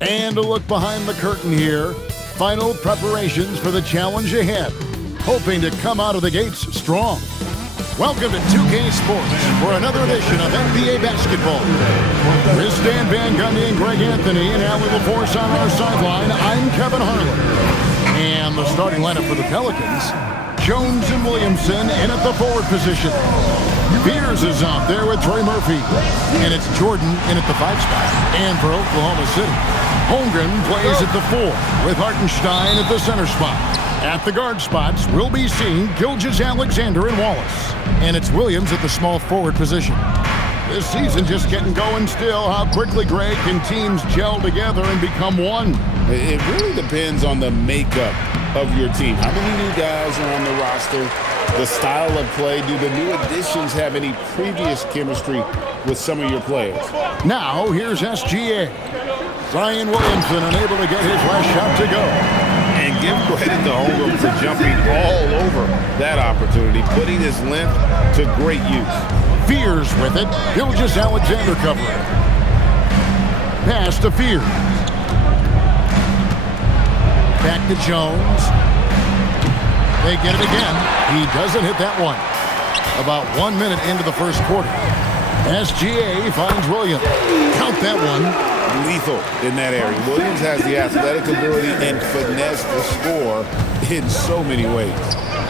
And a look behind the curtain here. Final preparations for the challenge ahead. Hoping to come out of the gates strong. Welcome to 2K Sports for another edition of NBA basketball. With Stan Van Gundy and Greg Anthony and Allie LaForce on our sideline, I'm Kevin Harlan. And the starting lineup for the Pelicans, Jones and Williamson in at the forward position. Beers is out there with Trey Murphy. And it's Jordan in at the 5 spot. And for Oklahoma City, Holmgren plays at the 4 with Hartenstein at the center spot. At the guard spots, we'll be seeing Gilgeous-Alexander and Wallace. And it's Williams at the small forward position. This season just getting going still. How quickly, Greg, can teams gel together and become one? It really depends on the makeup of your team. How many new guys are on the roster? The style of play. Do the new additions have any previous chemistry with some of your players? Now, here's SGA. Zion Williamson unable to get his last shot to go. And give credit to Holmgren for jumping all over that opportunity, putting his length to great use. Fears with it. Gilgeous-Alexander covering. Pass to Fears. Back to Jones. They get it again. He doesn't hit that one. About 1 minute into the first quarter. SGA finds Williams. Count that one. Lethal in that area. Williams has the athletic ability and finesse to score in so many ways.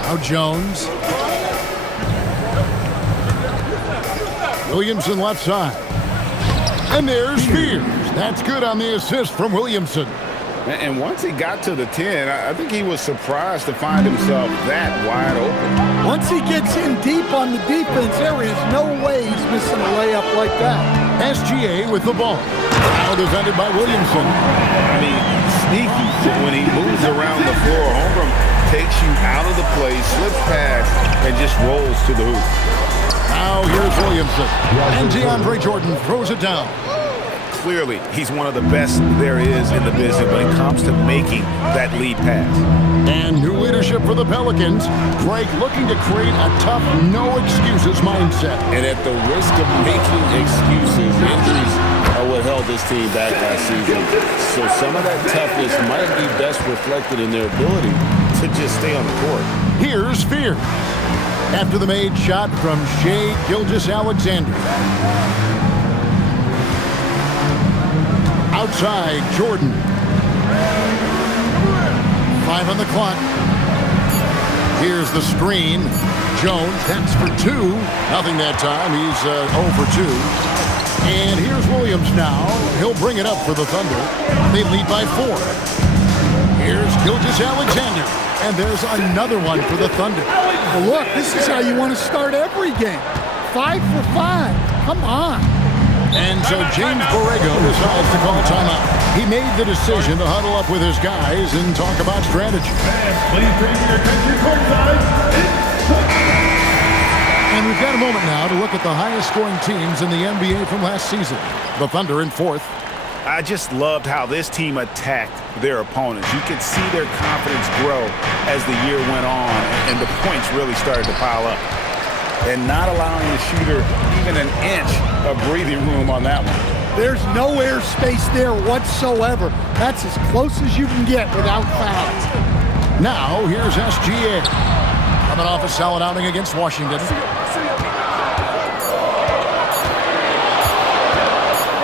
Now Jones. Williamson left side. And there's Fears. That's good on the assist from Williamson. And once he got to the 10, I think he was surprised to find himself that wide open. Once he gets in deep on the defense, there is no way he's missing a layup like that. SGA with the ball. Now defended by Williamson. I mean, sneaky. When he moves around the floor, Holmgren takes you out of the play, slips past, and just rolls to the hoop. Now here's Williamson. And DeAndre Jordan throws it down. Clearly, he's one of the best there is in the business when it comes to making that lead pass. And new leadership for the Pelicans. Greg looking to create a tough, no-excuses mindset. And at the risk of making excuses, injuries are what held this team back last season. So some of that toughness might be best reflected in their ability to just stay on the court. Here's Fears. After the made shot from Shai Gilgeous-Alexander. Outside, Jordan. 5 on the clock. Here's the screen. Jones, that's for 2. Nothing that time. He's 0 for 2. And here's Williams now. He'll bring it up for the Thunder. They lead by 4. Here's Gilgeous-Alexander. And there's another one for the Thunder. Well, look, this is how you want to start every game. 5 for 5. Come on. And so James Borrego decides to call timeout. He made the decision to huddle up with his guys and talk about strategy. And we've got a moment now to look at the highest scoring teams in the NBA from last season. The Thunder in 4th. I just loved how this team attacked their opponents. You could see their confidence grow as the year went on, and the points really started to pile up. And not allowing the shooter even an inch of breathing room on that one. There's no airspace there whatsoever. That's as close as you can get without fouls. Now, here's SGA. Coming off a solid outing against Washington.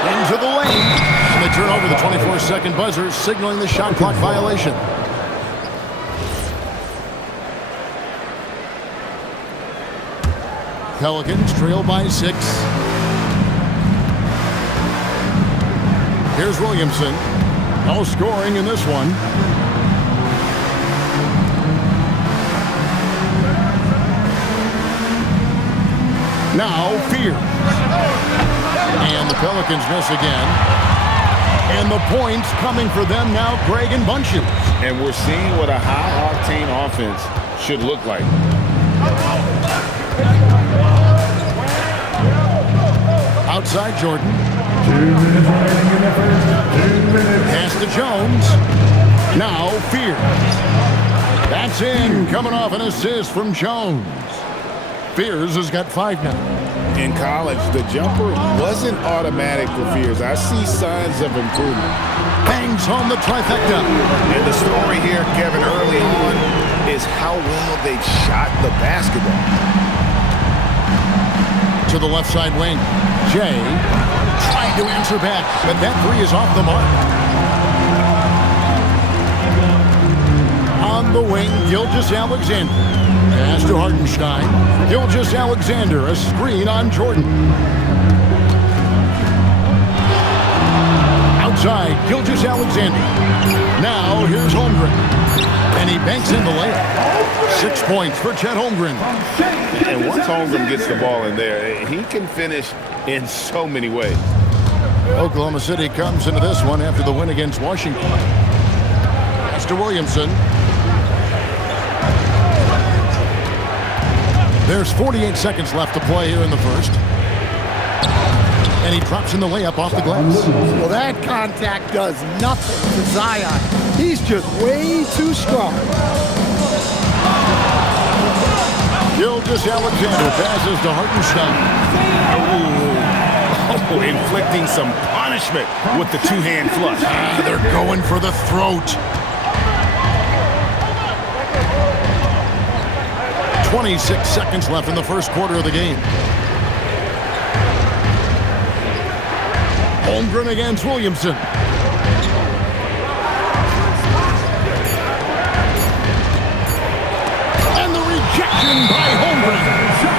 Into the lane. And they turn over the 24-second buzzer, signaling the shot clock violation. Pelicans trail by 6. Here's Williamson. No scoring in this one. Now Fears. And the Pelicans miss again. And the points coming for them now, Greg and Bunches. And we're seeing what a high-octane offense should look like. Outside Jordan. 2 minutes remaining in the first. 2 minutes. Pass to Jones. Now Fears. That's in. Coming off an assist from Jones. Fears has got 5 now. In college, the jumper wasn't automatic for Fears. I see signs of improvement. bangs home the trifecta. And the story here, Kevin, early on is how well they shot the basketball. To the left side wing. Jay trying to answer back, but that three is off the mark. On the wing, Gilgeous-Alexander. Pass to Hartenstein. Gilgeous-Alexander, a screen on Jordan. Outside, Gilgeous-Alexander. Now, here's Holmgren. And he banks in the layup. 6 points for Chet Holmgren. And once Holmgren gets the ball in there, he can finish in so many ways. Oklahoma City comes into this one after the win against Washington. Pass to Williamson. There's 48 seconds left to play here in the first. And he drops in the layup off the glass. Well, that contact does nothing to Zion. He's just way too strong. Gilgeous-Alexander passes to Hartenstein. Oh, inflicting some punishment with the two-hand flush. They're going for the throat. 26 seconds left in the first quarter of the game. Holmgren against Williamson. And the rejection by Holmgren.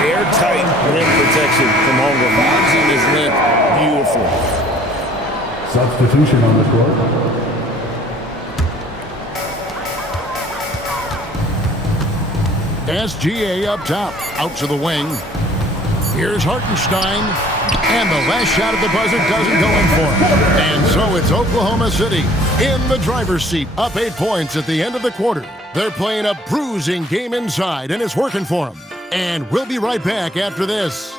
Airtight rim protection from Holmgren. Using his length beautifully. Substitution on the court. SGA up top, out to the wing. Here's Hartenstein, and the last shot at the buzzer doesn't go in for him. And so it's Oklahoma City in the driver's seat, up 8 points at the end of the quarter. They're playing a bruising game inside, and it's working for them. And we'll be right back after this.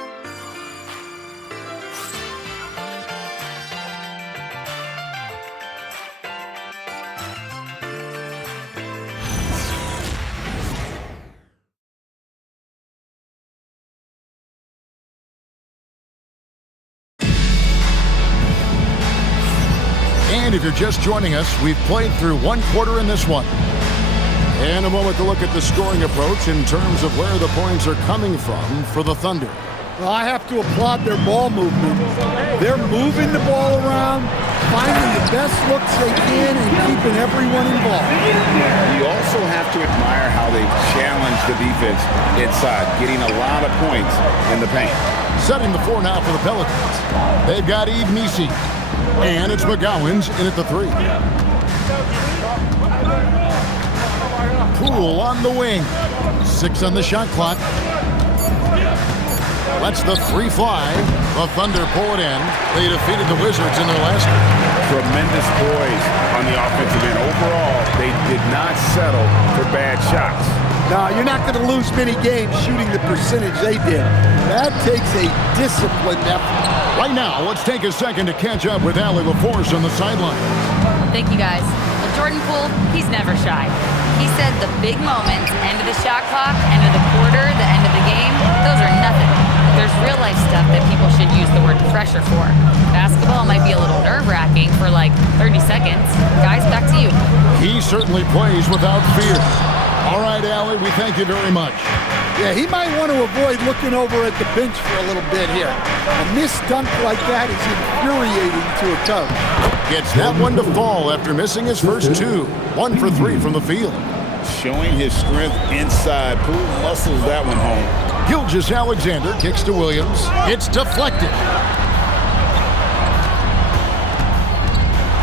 And if you're just joining us, we've played through one quarter in this one. And a moment to look at the scoring approach in terms of where the points are coming from for the Thunder. Well, I have to applaud their ball movement. They're moving the ball around, finding the best looks they can, and keeping everyone involved. You also have to admire how they challenge the defense inside, getting a lot of points in the paint. Setting the floor now for the Pelicans. They've got Yves Missi. And it's McGowens in at the three. Poole on the wing. 6 on the shot clock. Lets the three fly. The Thunder pull it in. They defeated the Wizards in their last game. Tremendous poise on the offensive end. Overall, they did not settle for bad shots. No, you're not going to lose many games shooting the percentage they did. That takes a disciplined effort. Right now, let's take a second to catch up with Allie LaForce on the sideline. Thank you, guys. Well, Jordan Poole, he's never shy. He said the big moments, end of the shot clock, end of the quarter, the end of the game, those are nothing. There's real-life stuff that people should use the word pressure for. Basketball might be a little nerve-wracking for like 30 seconds. Guys, back to you. He certainly plays without fear. All right, Allie, we thank you very much. Yeah, he might want to avoid looking over at the bench for a little bit here. A missed dunk like that is infuriating to a coach. Gets that one to fall after missing his first two. 1 for 3 from the field. Showing his strength inside. Poole muscles that one home. Gilgeous-Alexander kicks to Williams. It's deflected.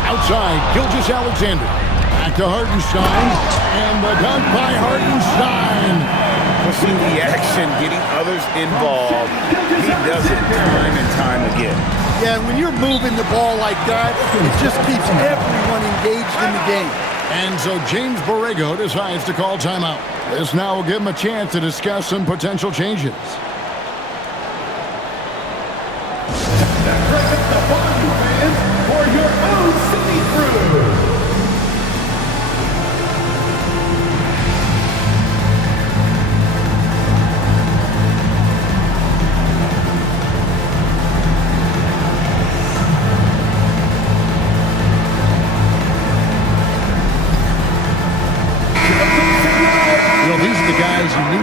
Outside, Gilgeous-Alexander. Back to Hartenstein. And the dunk by Hartenstein. Pushing the action, getting others involved. He does it time and time again. Yeah, when you're moving the ball like that, it just keeps everyone engaged in the game. And so James Borrego decides to call timeout. This now will give him a chance to discuss some potential changes. For your own city crew.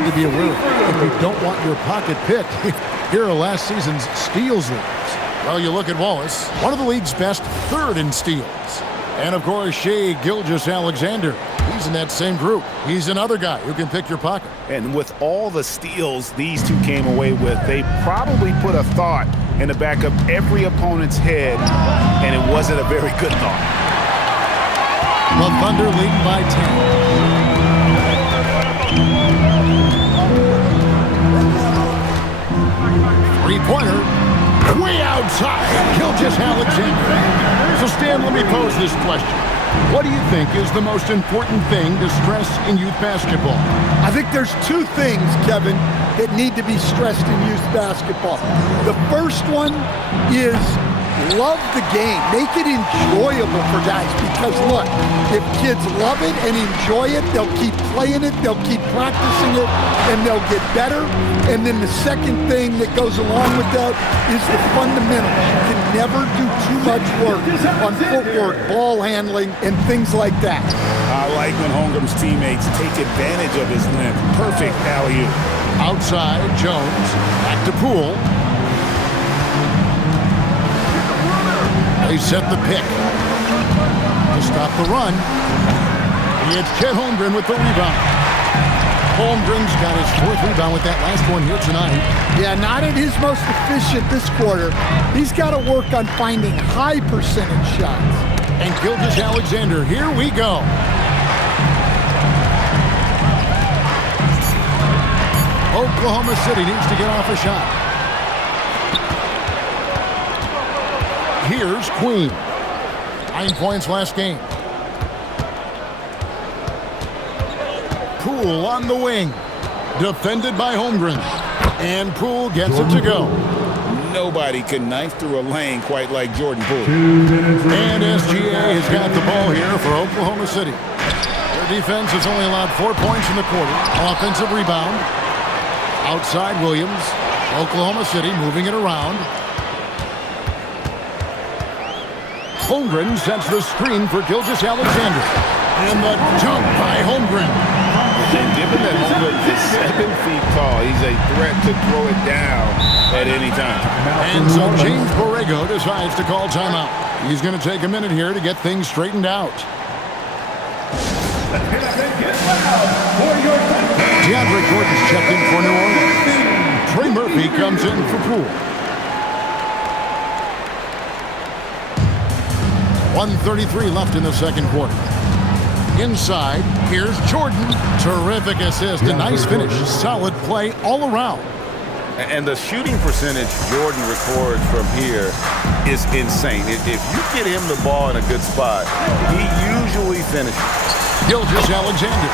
something to be aware of. If you don't want your pocket picked, here are last season's steals leaders. Well, you look at Wallace, one of the league's best, third in steals. And, of course, Shai Gilgeous-Alexander. He's in that same group. He's another guy who can pick your pocket. And with all the steals these two came away with, they probably put a thought in the back of every opponent's head, and it wasn't a very good thought. The Thunder lead by 10. Three-pointer. Way outside, Gilgeous-Alexander. So, Stan, let me pose this question. What do you think is the most important thing to stress in youth basketball? I think there's two things, Kevin, that need to be stressed in youth basketball. The first one is love the game. Make it enjoyable for guys because, look, if kids love it and enjoy it, they'll keep playing it, they'll keep practicing it, and they'll get better. And then the second thing that goes along with that is the fundamentals. You can never do too much work on footwork, ball handling, and things like that. I like when Holmgren's teammates take advantage of his length. Perfect alley-oop. Outside, Jones. Back to Poole. They set the pick to stop the run. It's Chet Holmgren with the rebound. Holmgren's got his fourth rebound with that last one here tonight. Yeah, not at his most efficient this quarter. He's got to work on finding high percentage shots. And Gilgeous-Alexander, here we go. Oklahoma City needs to get off a shot. Here's Queen. 9 points last game. Poole on the wing. Defended by Holmgren. And Poole gets it to go. Nobody can knife through a lane quite like Jordan Poole. And SGA has got the ball here for Oklahoma City. Their defense has only allowed 4 points in the quarter. Offensive rebound. Outside Williams. Oklahoma City moving it around. Holmgren sets the screen for Gilgeous-Alexander. And the dunk by Holmgren. And given that Holmgren is 7 feet tall, he's a threat to throw it down at any time. And so James Borrego decides to call timeout. He's going to take a minute here to get things straightened out. DeAndre Jordan's checked in for New Orleans. Trey Murphy comes in for Poole. 1:33 left in the second quarter. Inside, here's Jordan. Terrific assist, a nice finish. Solid play all around. And the shooting percentage Jordan records from here is insane. If you get him the ball in a good spot, he usually finishes. Gilgeous-Alexander.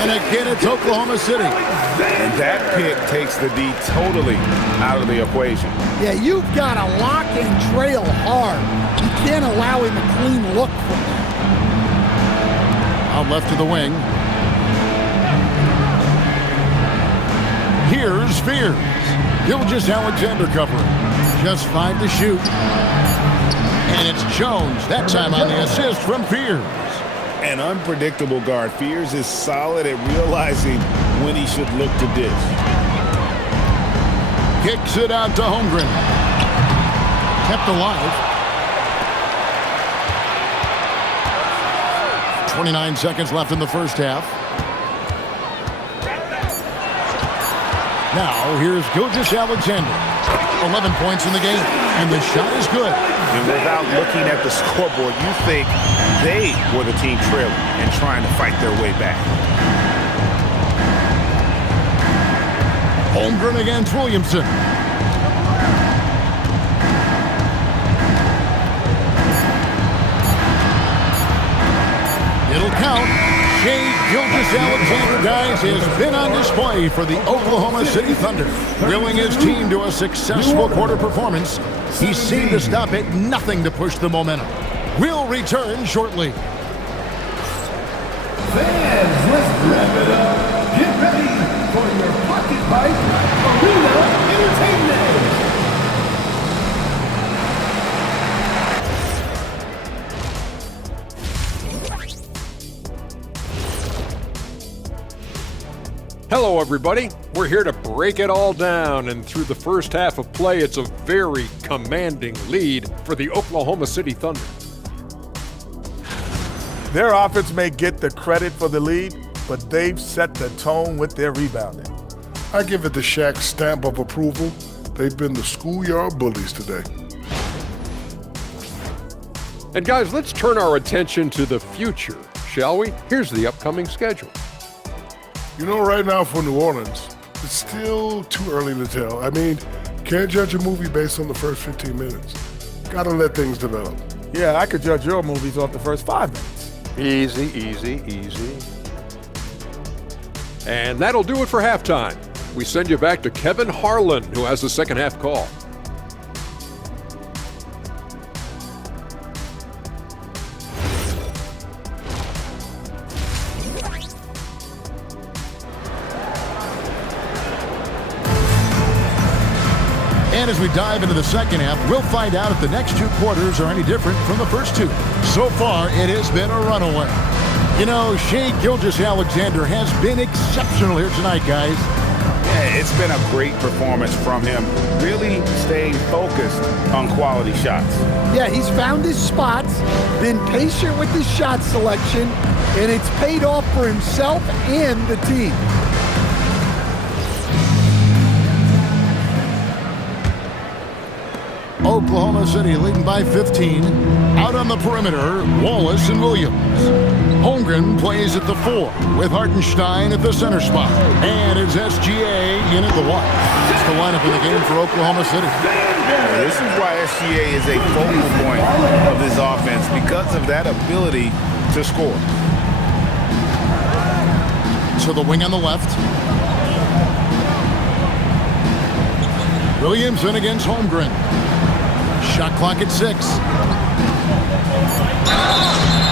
And again, it's Oklahoma City. And that pick takes the D totally out of the equation. Yeah, you've got to lock and trail hard. You can't allow him a clean look from that. Out left to the wing. Here's Fears. Gilgeous-Alexander covering. Just 5 to shoot. And it's Jones, that time on the assist from Fears. An unpredictable guard. Fears is solid at realizing when he should look to dish. Kicks it out to Holmgren. Kept alive. 29 seconds left in the first half. Now, here's Gilgeous-Alexander. 11 points in the game, and the shot is good. And without looking at the scoreboard, you think they were the team trailing and trying to fight their way back. Holmgren against Williamson. It'll count. Shai Gilgeous-Alexander, guys, has been on display for the Oklahoma City Thunder, willing his team to a successful quarter performance. He seemed to stop at nothing to push the momentum. We'll return shortly. Fans, let's wrap it up. Get ready for your Pocket Bike Arena Entertainment. Hello, everybody. We're here to break it all down, and through the first half of play, it's a very commanding lead for the Oklahoma City Thunder. Their offense may get the credit for the lead, but they've set the tone with their rebounding. I give it the Shaq stamp of approval. They've been the schoolyard bullies today. And guys, let's turn our attention to the future, shall we? Here's the upcoming schedule. You know, right now for New Orleans, it's still too early to tell. I mean, can't judge a movie based on the first 15 minutes. Gotta let things develop. Yeah, I could judge your movies off the first 5 minutes. Easy, easy, easy. And that'll do it for halftime. We send you back to Kevin Harlan, who has the second half call. And as we dive into the second half, we'll find out if the next 2 quarters are any different from the first 2. So far, it has been a runaway. You know, Shai Gilgeous-Alexander has been exceptional here tonight, guys. Yeah, it's been a great performance from him, really staying focused on quality shots. Yeah, he's found his spots, been patient with his shot selection, and it's paid off for himself and the team. Oklahoma City leading by 15. Out on the perimeter, Wallace and Williams. Holmgren plays at the 4 with Hartenstein at the center spot. And it's SGA in at the 1. It's the lineup in the game for Oklahoma City. This is why SGA is a focal point of this offense, because of that ability to score. So the wing on the left. Williamson against Holmgren. Shot clock at 6.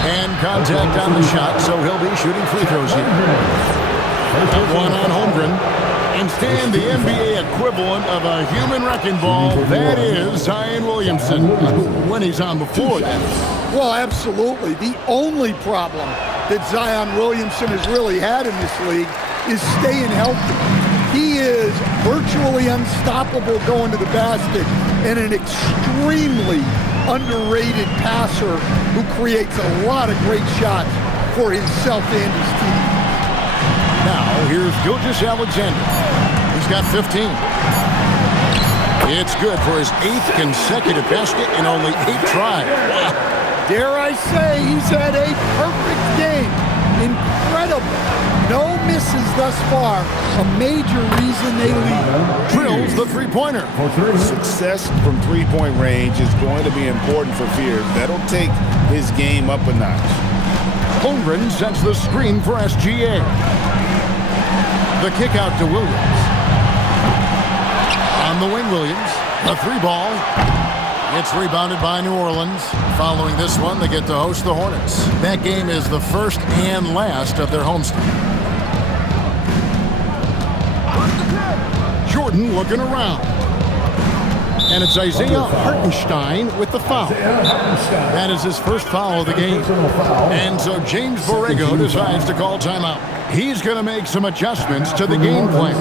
And contact on the shot, so he'll be shooting free throws here. That one on Holmgren. Instead, the NBA equivalent of a human wrecking ball, that is Zion Williamson, when he's on the floor. Well, absolutely. The only problem that Zion Williamson has really had in this league is staying healthy. He is virtually unstoppable going to the basket and an extremely underrated passer who creates a lot of great shots for himself and his team. Now, here's Gilgeous-Alexander. He's got 15. It's good for his 8th consecutive basket in only 8 tries. Dare I say he's had a perfect game. Incredible. No misses thus far. A major reason they lead. Drills the three-pointer. Success from three-point range is going to be important for Fears. That'll take his game up a notch. Holmgren sets the screen for SGA. The kick out to Williams. On the wing, Williams. A 3-ball. It's rebounded by New Orleans. Following this one, they get to host the Hornets. That game is the first and last of their homestand. Jordan looking around. And it's Isaiah Hartenstein with the foul. That is his first foul of the game. And so James Borrego decides to call timeout. He's going to make some adjustments to the game plan.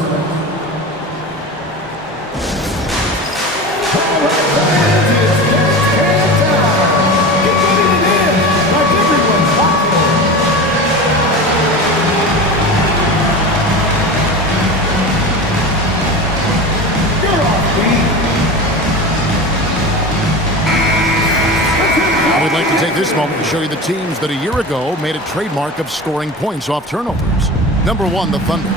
I would like to take this moment to show you the teams that a year ago made a trademark of scoring points off turnovers. Number 1, the Thunder.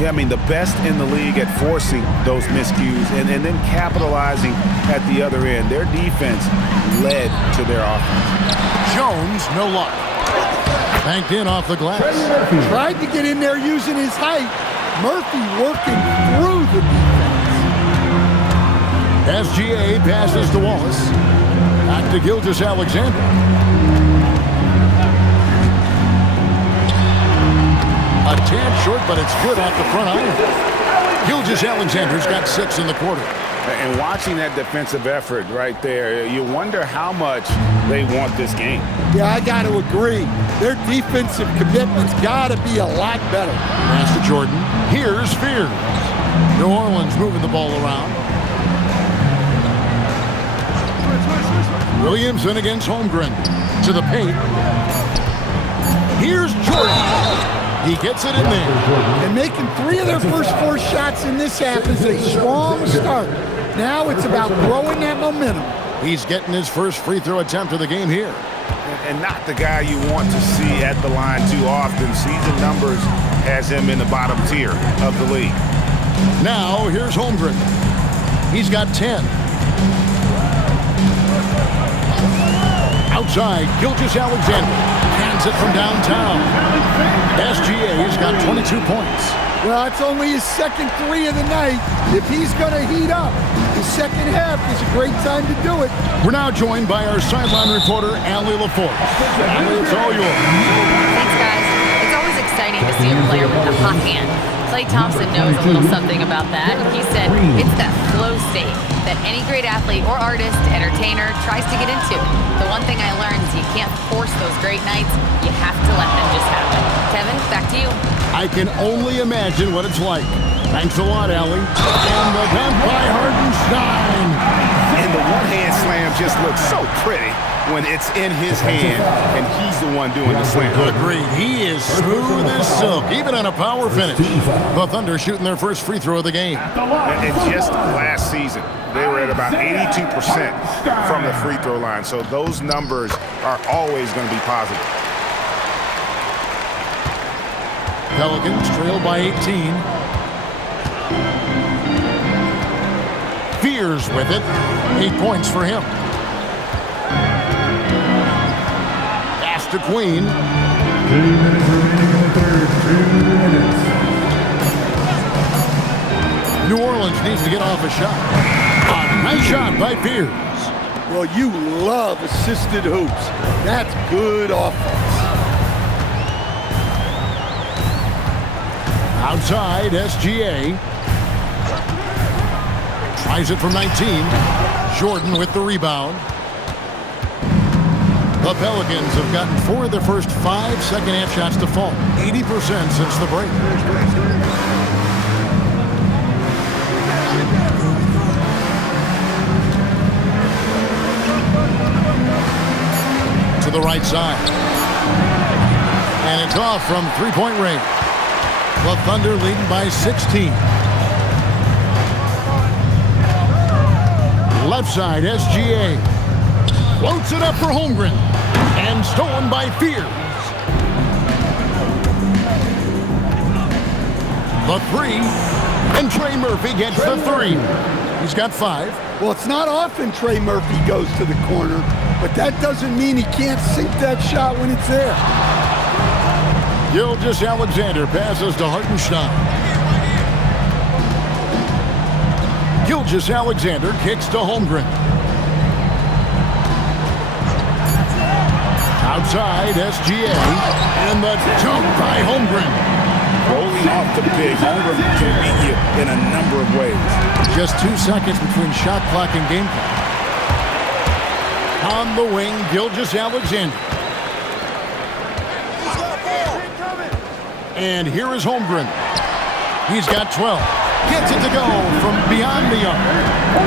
Yeah, I mean, the best in the league at forcing those miscues and then capitalizing at the other end. Their defense led to their offense. Jones, no luck. Banked in off the glass. Tried to get in there using his height. Murphy working through the defense. SGA passes to Wallace. Back to Gilgeous-Alexander. A tad short, but it's good off the front iron. Gilgeous-Alexander's got 6 in the quarter. And watching that defensive effort right there, you wonder how much they want this game. Yeah, I got to agree. Their defensive commitment's got to be a lot better. Pass to Jordan. Here's Fears. New Orleans moving the ball around. Williamson against Holmgren. To the paint. Here's Jordan. He gets it in there. And making 3 of their first 4 shots in this half is a strong start. Now it's about growing that momentum. He's getting his first free throw attempt of the game here. And not the guy you want to see at the line too often. Season numbers has him in the bottom tier of the league. Now here's Holmgren. He's got 10. Outside, Gilgeous-Alexander hands it from downtown. SGA's got 22 points. Well, it's only his second 3 of the night. If he's going to heat up, the second half is a great time to do it. We're now joined by our sideline reporter, Allie LaForce. Allie, it's all yours. Thanks, guys. It's always exciting to see a player with a hot hand. Klay Thompson knows a little something about that. He said it's that flow state that any great athlete or artist, entertainer tries to get into. The one thing I learned is you can't force those great nights. You have to let them just happen. Kevin, back to you. I can only imagine what it's like. Thanks a lot, Allie. And the dunk by Hartenstein. And the one-hand slam just looks so pretty when it's in his hand and he's the one doing the slam. Agreed. He is smooth as silk, even on a power finish. The Thunder shooting their first free throw of the game. And just last season, they were at about 82% from the free throw line. So those numbers are always going to be positive. Pelicans trail by 18. Fears with it. 8 points for him. Pass to Queen. 2 minutes remaining in the third. 2 minutes. New Orleans needs to get off a shot. A nice shot by Fears. Well, you love assisted hoops. That's good offense. Outside, SGA. Tries it from 19. Jordan with the rebound. The Pelicans have gotten 4 of their first 5 second-half shots to fall. 80% since the break. To the right side. And it's off from three-point range. The Thunder leading by 16. Left side, SGA. Floats it up for Holmgren. And stolen by Fears. The 3. And Trey Murphy gets the 3. He's got 5. Well, it's not often Trey Murphy goes to the corner, but that doesn't mean he can't sink that shot when it's there. Gilgeous-Alexander passes to Hartenstein. Gilgeous-Alexander kicks to Holmgren. Outside, SGA. And the dunk by Holmgren. Rolling off the big, Holmgren can beat you in a number of ways. Just 2 seconds between shot clock and game clock. On the wing, Gilgeous-Alexander. And here is Holmgren. He's got 12. Gets it to go from beyond the arc.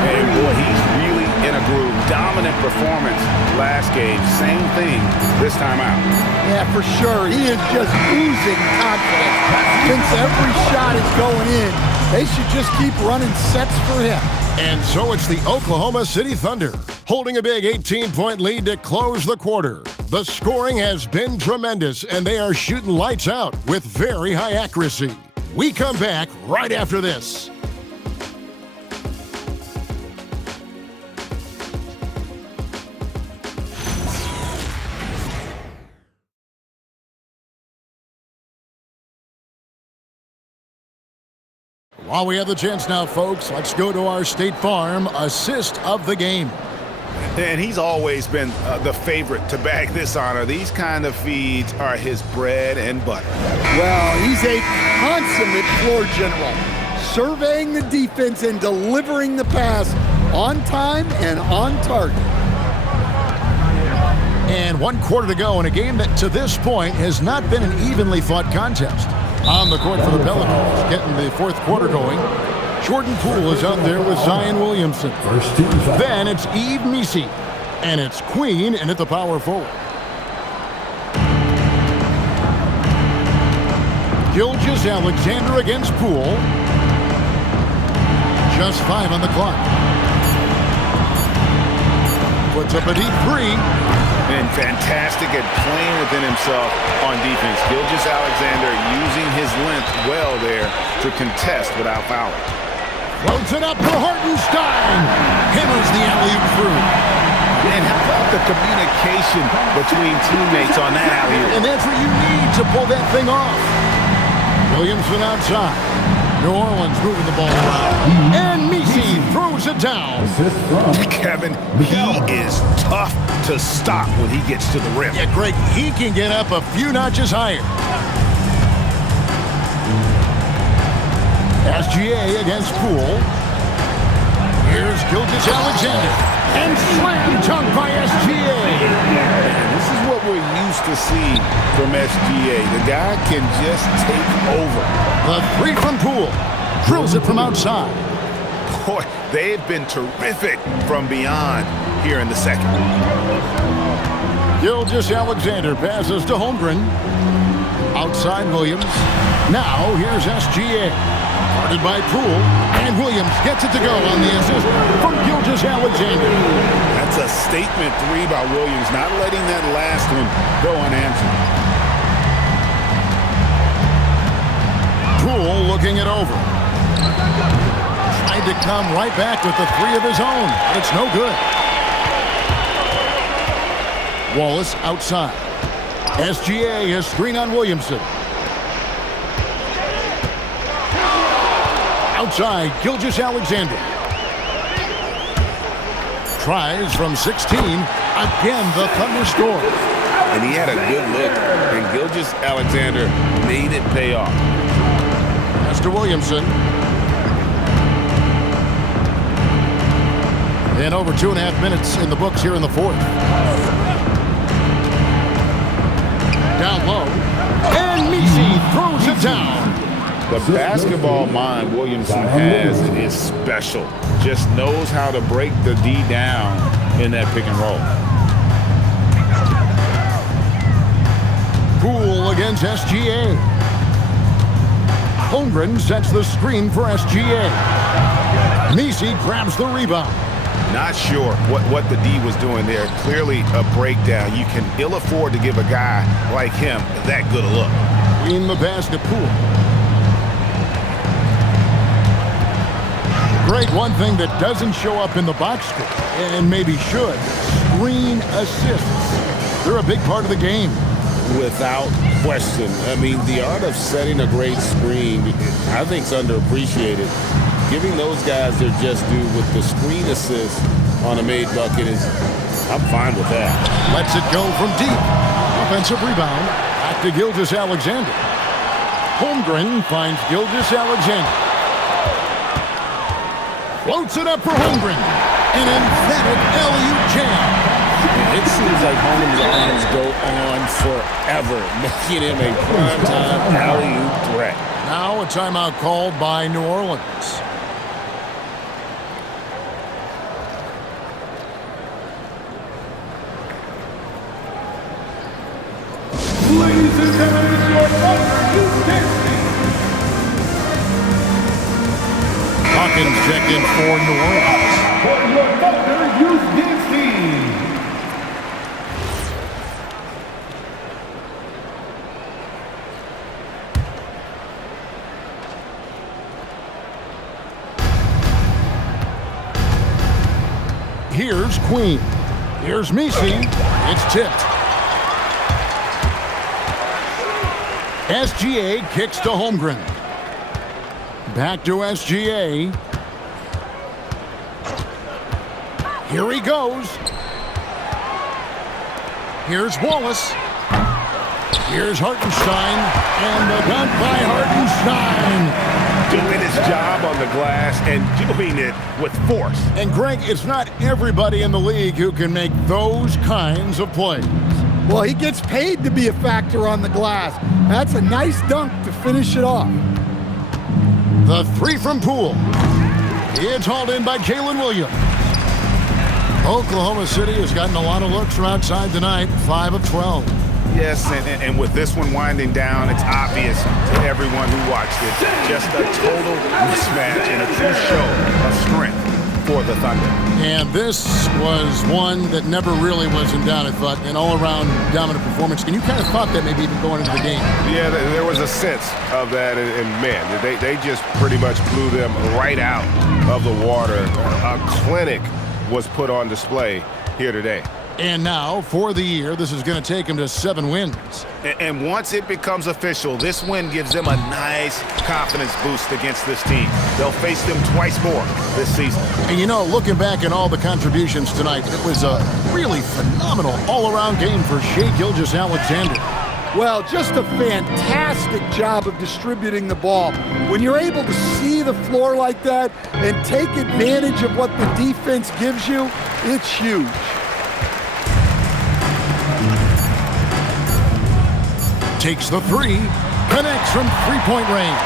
And boy, he's really in a groove. Dominant performance last game. Same thing this time out. Yeah, for sure. He is just oozing confidence. Since every shot is going in, they should just keep running sets for him. And so it's the Oklahoma City Thunder holding a big 18-point lead to close the quarter. The scoring has been tremendous, and they are shooting lights out with very high accuracy. We come back right after this. While we have the chance now, folks, let's go to our State Farm assist of the game. And he's always been the favorite to bag this honor. These kind of feeds are his bread and butter. Well, he's a consummate floor general. surveying the defense and delivering the pass on time and on target. And 1 quarter to go in a game that to this point has not been an evenly fought contest. On the court for the Pelicans, getting the 4th quarter going. Jordan Poole is out there with Zion Williamson. Then it's Yves Missi. And it's Queen in at the power forward. Gilgeous-Alexander against Poole. Just 5 on the clock. Puts up a deep 3. And fantastic at playing within himself on defense. Gilgeous-Alexander using his length well there to contest without fouling. Floats it up for Hartenstein. Hammers the alley-oop through. And how about the communication between teammates on that alley-oop? And that's what you need to pull that thing off. Williamson outside. New Orleans moving the ball around. And Missi throws it down. Kevin, he is tough to stop when he gets to the rim. Yeah, Greg, he can get up a few notches higher. SGA against Poole. Here's Gilgeous-Alexander. And slam dunk by SGA. This is what we're used to seeing from SGA. The guy can just take over. The 3 from Poole. Drills it from outside. Boy, they've been terrific from beyond here in the second. Gilgeous-Alexander passes to Holmgren. Outside Williams. Now here's SGA. Guarded by Poole. And Williams gets it to go on the assist from Gilgeous-Alexander. That's a statement 3 by Williams, not letting that last one go unanswered. Poole looking it over. Tried to come right back with the 3 of his own, but it's no good. Wallace outside. SGA has screen on Williamson. Outside, Gilgeous-Alexander. Tries from 16. Again, the Thunder score. And he had a good look, and Gilgeous-Alexander made it pay off. That's to Williamson. And over 2.5 minutes in the books here in the 4th. Down low. And Missi throws it down. The basketball mind Williamson has is special. Just knows how to break the D down in that pick and roll. Poole against SGA. Holmgren sets the screen for SGA. Missi grabs the rebound. Not sure what the D was doing there. Clearly a breakdown. You can ill afford to give a guy like him that good a look. In the pass to Poole. Great, one thing that doesn't show up in the box score, and maybe should, screen assists. They're a big part of the game. Without question. I mean, the art of setting a great screen, I think, is underappreciated. Giving those guys their just due with the screen assist on a made bucket is, I'm fine with that. Lets it go from deep. Offensive rebound. Back to Gilgeous-Alexander. Holmgren finds Gilgeous-Alexander. Floats it up for Holmgren. An emphatic alley-oop jam. It seems like Holmgren's arms go on forever, making him a primetime alley-oop threat. Now a timeout called by New Orleans. Ladies and gentlemen, your Thunder Youth Dance Team. Hawkins checked in for New Orleans. For your Thunder Youth Dance Team. Here's Queen. Here's Missi. It's tipped. SGA kicks to Holmgren. Back to SGA. Here he goes. Here's Wallace. Here's Hartenstein. And the dunk by Hartenstein. doing his job on the glass and doing it with force. And Greg, it's not everybody in the league who can make those kinds of plays. Well, he gets paid to be a factor on the glass. That's a nice dunk to finish it off. The three from Poole. It's hauled in by Jalen Williams. Oklahoma City has gotten a lot of looks from outside tonight, 5 of 12. Yes, and with this one winding down, it's obvious to everyone who watched it. Just a total mismatch and a true show of strength for the Thunder. And this was one that never really was in doubt, I thought, an all-around dominant performance. And you kind of thought that maybe even going into the game. Yeah, there was a sense of that, and man, they just pretty much blew them right out of the water. A clinic was put on display here today. And now, for the year, this is going to take him to 7 wins. And once it becomes official, this win gives them a nice confidence boost against this team. They'll face them twice more this season. And you know, looking back at all the contributions tonight, it was a really phenomenal all-around game for Shai Gilgeous-Alexander. Well, just a fantastic job of distributing the ball. When you're able to see the floor like that and take advantage of what the defense gives you, it's huge. Takes the three, connects from three-point range.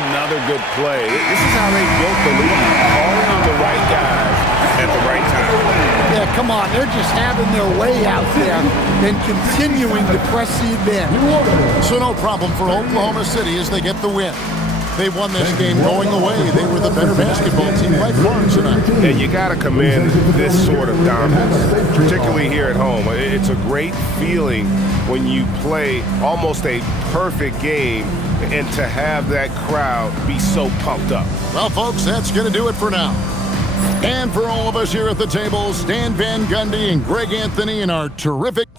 Another good play. This is how they built the lead, calling on the right guys at the right time. Yeah, come on, they're just having their way out there and continuing to press the advantage. So no problem for Oklahoma City as they get the win. They won this game going away. They were the better basketball team by far tonight. And you got to commend this sort of dominance, particularly here at home. It's a great feeling when you play almost a perfect game and to have that crowd be so pumped up. Well, folks, that's going to do it for now. And for all of us here at the table, Stan Van Gundy and Greg Anthony and our terrific